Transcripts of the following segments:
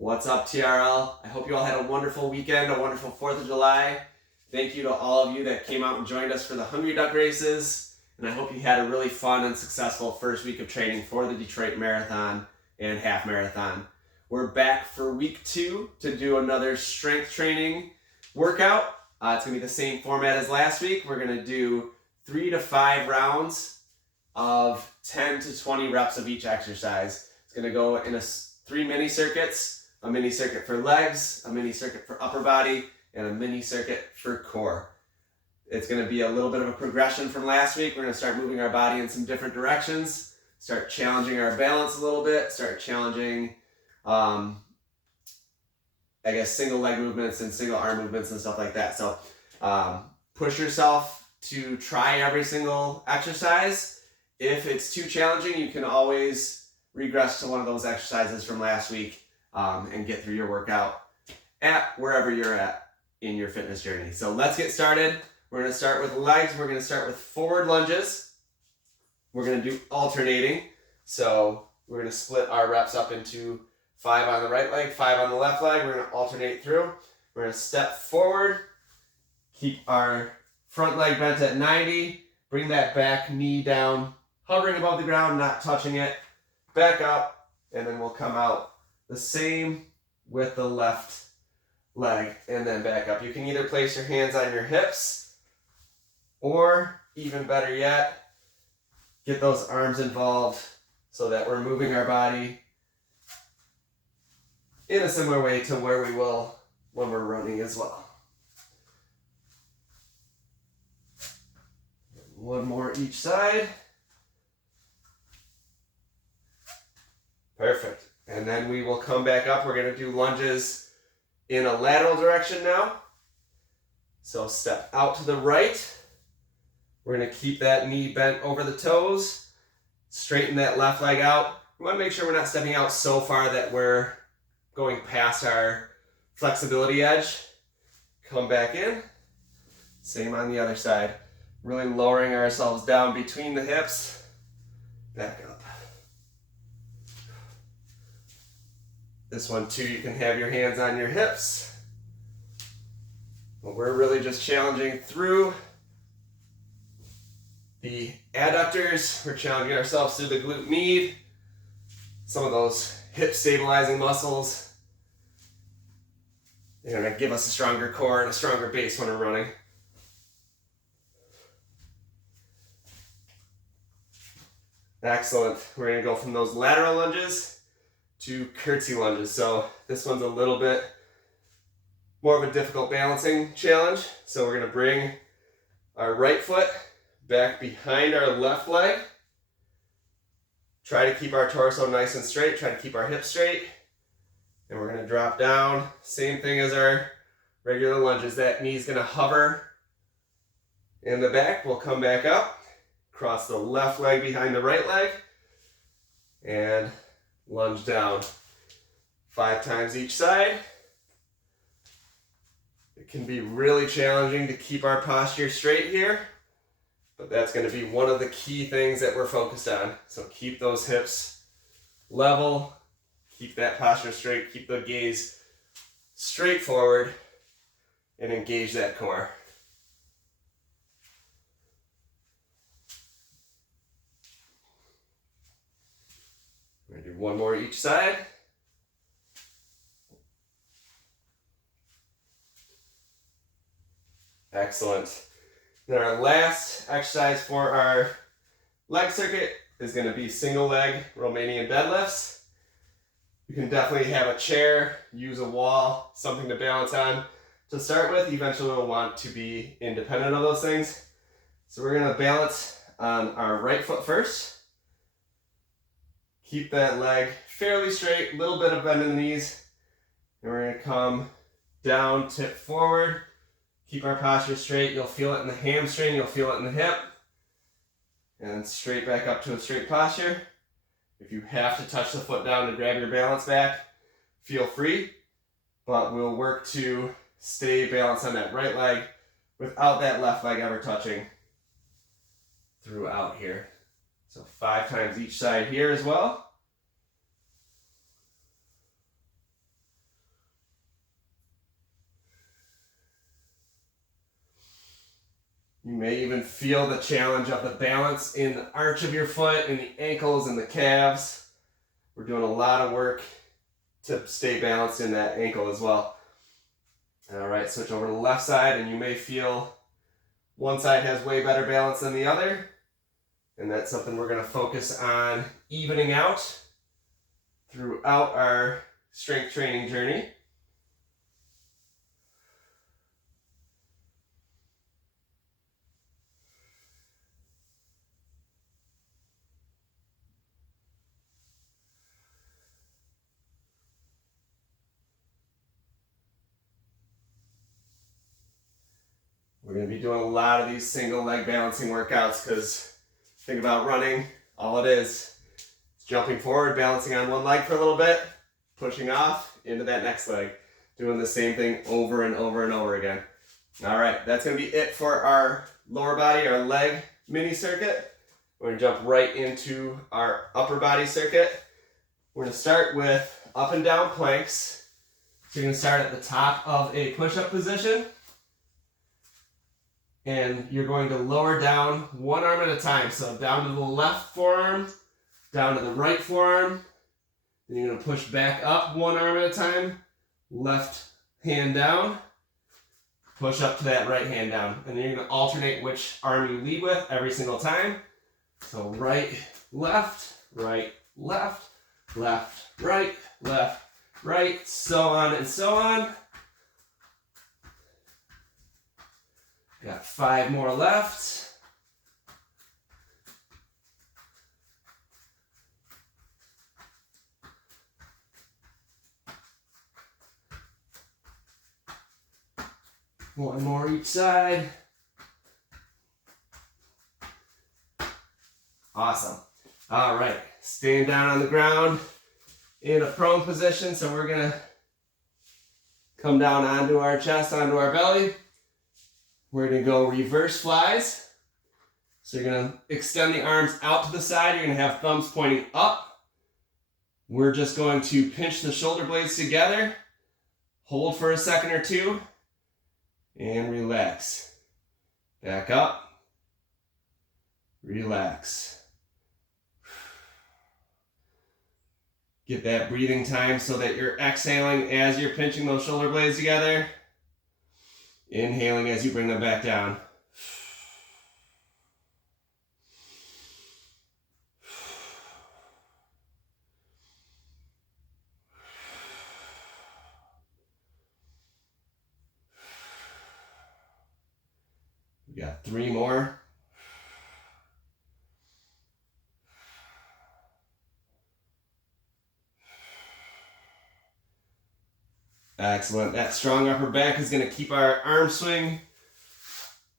What's up, TRL? I hope you all had a wonderful weekend, a wonderful 4th of July. Thank you to all of you that came out and joined us for the Hungry Duck races. And I hope you had a really fun and successful first week of training for the Detroit Marathon and Half Marathon. We're back for week 2 to do another strength training workout. It's going to be the same format as last week. We're going to do 3 to 5 rounds of 10 to 20 reps of each exercise. It's going to go in 3 mini circuits. A mini circuit for legs, a mini circuit for upper body, and a mini circuit for core. It's going to be a little bit of a progression from last week. We're going to start moving our body in some different directions, start challenging our balance a little bit, start challenging, single leg movements and single arm movements and stuff like that. So push yourself to try every single exercise. If it's too challenging, you can always regress to one of those exercises from last week and get through your workout at wherever you're at in your fitness journey. So let's get started. We're going to start with legs. We're going to start with forward lunges. We're going to do alternating. So we're going to split our reps up into 5 on the right leg, 5 on the left leg. We're going to alternate through. We're going to step forward, keep our front leg bent at 90, bring that back knee down, hovering above the ground, not touching it, back up, and then we'll come out the same with the left leg and then back up. You can either place your hands on your hips or, even better yet, get those arms involved so that we're moving our body in a similar way to where we will when we're running as well. One more each side. Perfect. And then we will come back up. We're going to do lunges in a lateral direction now. So step out to the right. We're going to keep that knee bent over the toes. Straighten that left leg out. We want to make sure we're not stepping out so far that we're going past our flexibility edge. Come back in. Same on the other side. Really lowering ourselves down between the hips. Back up. This one too, you can have your hands on your hips. But we're really just challenging through the adductors. We're challenging ourselves through the glute med, some of those hip stabilizing muscles. They're going to give us a stronger core and a stronger base when we're running. Excellent. We're going to go from those lateral lunges to curtsy lunges. So this one's a little bit more of a difficult balancing challenge. So we're going to bring our right foot back behind our left leg. Try to keep our torso nice and straight. Try to keep our hips straight. And we're going to drop down. Same thing as our regular lunges. That knee's going to hover in the back. We'll come back up. Cross the left leg behind the right leg. And lunge down 5 times each side. It can be really challenging to keep our posture straight here, but that's going to be one of the key things that we're focused on. So keep those hips level, keep that posture straight, keep the gaze straight forward, and engage that core. We're going to do one more each side. Excellent. Then our last exercise for our leg circuit is going to be single leg Romanian deadlifts. You can definitely have a chair, use a wall, something to balance on to start with. Eventually we'll want to be independent of those things. So we're going to balance on our right foot first. Keep that leg fairly straight, a little bit of bend in the knees. And we're going to come down, tip forward. Keep our posture straight. You'll feel it in the hamstring, you'll feel it in the hip. And straight back up to a straight posture. If you have to touch the foot down to grab your balance back, feel free. But we'll work to stay balanced on that right leg without that left leg ever touching throughout here. So 5 times each side here as well. You may even feel the challenge of the balance in the arch of your foot, in the ankles and the calves. We're doing a lot of work to stay balanced in that ankle as well. All right, switch over to the left side, and you may feel one side has way better balance than the other. And that's something we're going to focus on evening out throughout our strength training journey. We're going to be doing a lot of these single leg balancing workouts because think about running, all it is jumping forward, balancing on one leg for a little bit, pushing off into that next leg, doing the same thing over and over and over again. All right, that's going to be it for our lower body, our leg mini circuit. We're going to jump right into our upper body circuit. We're going to start with up and down planks. So you're going to start at the top of a push-up position. And you're going to lower down one arm at a time. So down to the left forearm, down to the right forearm. Then you're going to push back up one arm at a time. Left hand down. Push up to that right hand down. And then you're going to alternate which arm you lead with every single time. So right, left, right, left, left, right, so on and so on. Got 5 more left. One more each side. Awesome. All right, staying down on the ground in a prone position. So we're gonna come down onto our chest, onto our belly. We're going to go reverse flies. So you're going to extend the arms out to the side. You're going to have thumbs pointing up. We're just going to pinch the shoulder blades together. Hold for a second or two. And relax. Back up. Relax. Get that breathing time so that you're exhaling as you're pinching those shoulder blades together. Inhaling as you bring them back down. We got 3 more. Excellent. That strong upper back is going to keep our arm swing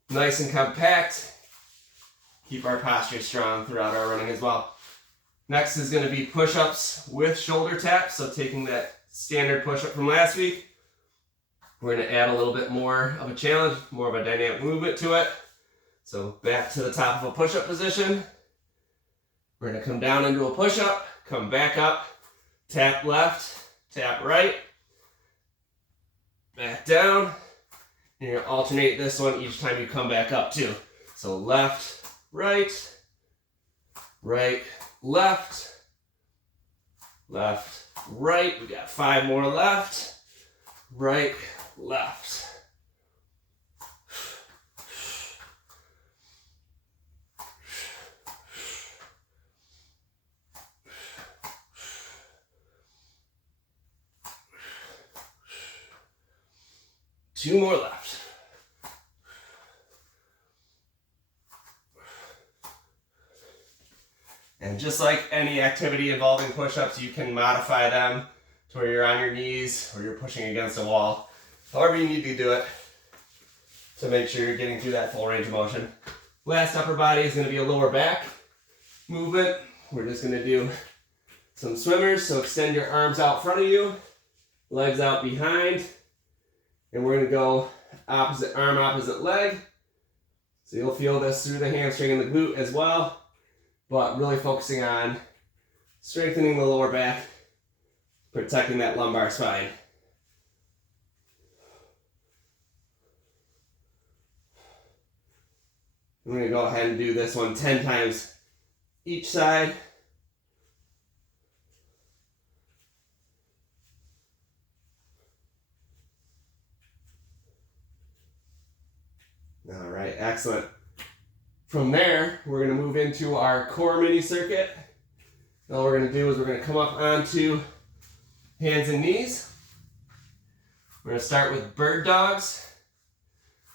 nice and compact. Keep our posture strong throughout our running as well. Next is going to be push-ups with shoulder taps. So taking that standard push-up from last week, we're going to add a little bit more of a challenge, more of a dynamic movement to it. So back to the top of a push-up position. We're going to come down into a push-up, come back up, tap left, tap right. Back down, and you're going to alternate this one each time you come back up too. So left, right, left, right. We got 5 more left, right, left. Two more left. And just like any activity involving push-ups, you can modify them to where you're on your knees or you're pushing against a wall. However you need to do it to make sure you're getting through that full range of motion. Last upper body is going to be a lower back movement. We're just going to do some swimmers. So extend your arms out front of you, legs out behind. And we're going to go opposite arm, opposite leg. So you'll feel this through the hamstring and the glute as well. But really focusing on strengthening the lower back, protecting that lumbar spine. I'm going to go ahead and do this one 10 times each side. All right, excellent. From there, we're going to move into our core mini circuit. All we're going to do is we're going to come up onto hands and knees. We're going to start with bird dogs.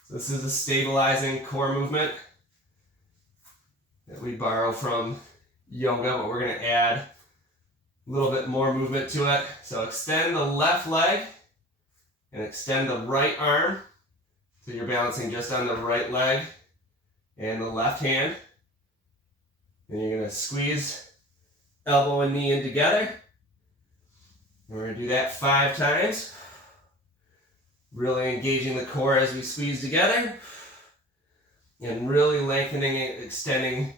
So this is a stabilizing core movement that we borrow from yoga, but we're going to add a little bit more movement to it. So extend the left leg and extend the right arm. So you're balancing just on the right leg and the left hand. Then you're going to squeeze elbow and knee in together. We're going to do that 5 times. Really engaging the core as we squeeze together. And really lengthening and extending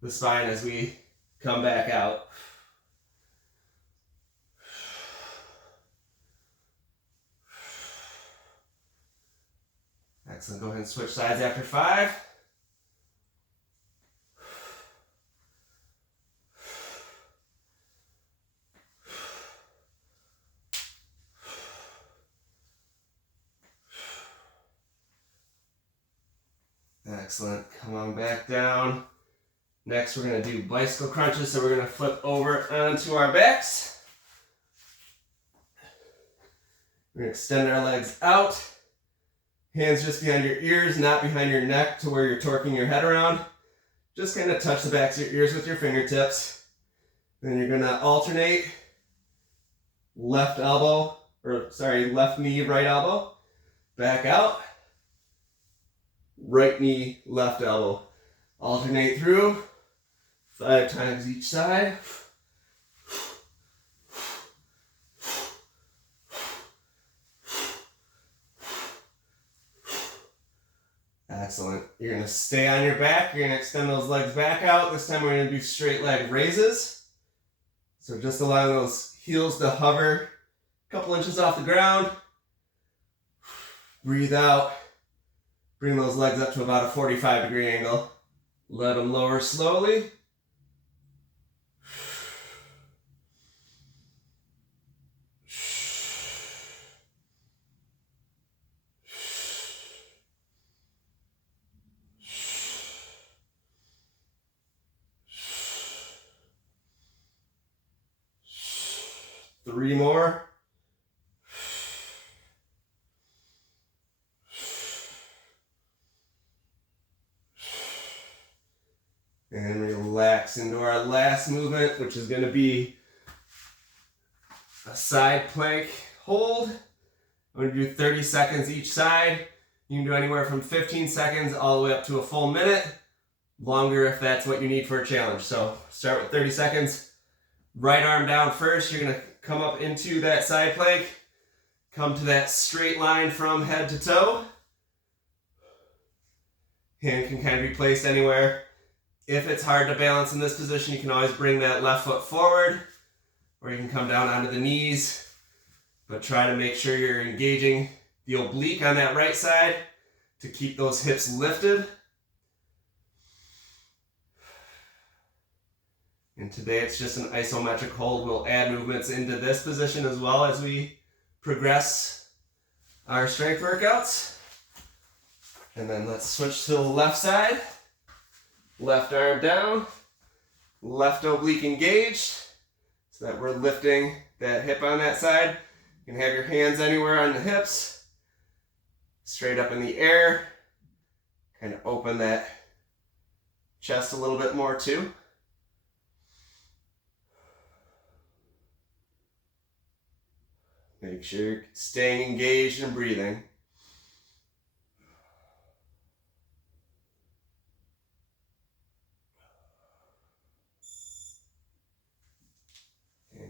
the spine as we come back out. Excellent. Go ahead and switch sides after 5. Excellent. Come on back down. Next, we're going to do bicycle crunches. So we're going to flip over onto our backs. We're going to extend our legs out. Hands just behind your ears, not behind your neck to where you're torquing your head around. Just kind of touch the backs of your ears with your fingertips. Then you're going to alternate left knee, right elbow. Back out. Right knee, left elbow. Alternate through 5 times each side. Excellent. You're going to stay on your back. You're going to extend those legs back out. This time we're going to do straight leg raises. So just allowing those heels to hover a couple inches off the ground. Breathe out. Bring those legs up to about a 45-degree angle. Let them lower slowly. Three more. And relax into our last movement, which is going to be a side plank hold. I'm going to do 30 seconds each side. You can do anywhere from 15 seconds all the way up to a full minute. Longer if that's what you need for a challenge. So start with 30 seconds. Right arm down first. You're going to come up into that side plank. Come to that straight line from head to toe. Hand can kind of be placed anywhere. If it's hard to balance in this position, you can always bring that left foot forward, or you can come down onto the knees, but try to make sure you're engaging the oblique on that right side to keep those hips lifted. And today it's just an isometric hold. We'll add movements into this position as well as we progress our strength workouts. And then let's switch to the left side. Left arm down, left oblique engaged, so that we're lifting that hip on that side. You can have your hands anywhere on the hips, straight up in the air. Kind of open that chest a little bit more too. Make sure you're staying engaged and breathing.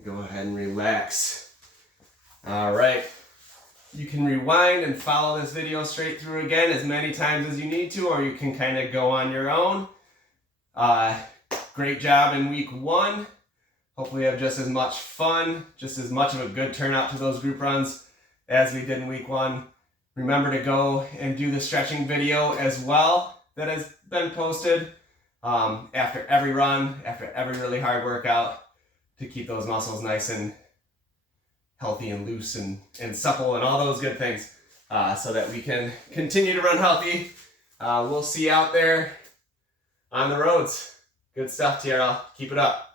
Go ahead and relax. All right. You can rewind and follow this video straight through again as many times as you need to, or you can kind of go on your own. Great job in week 1. Hopefully you have just as much fun, just as much of a good turnout to those group runs as we did in week 1. Remember to go and do the stretching video as well. that has been posted after every run, after every really hard workout, to keep those muscles nice and healthy and loose and supple and all those good things, so that we can continue to run healthy. We'll see you out there on the roads. Good stuff, TRL. Keep it up.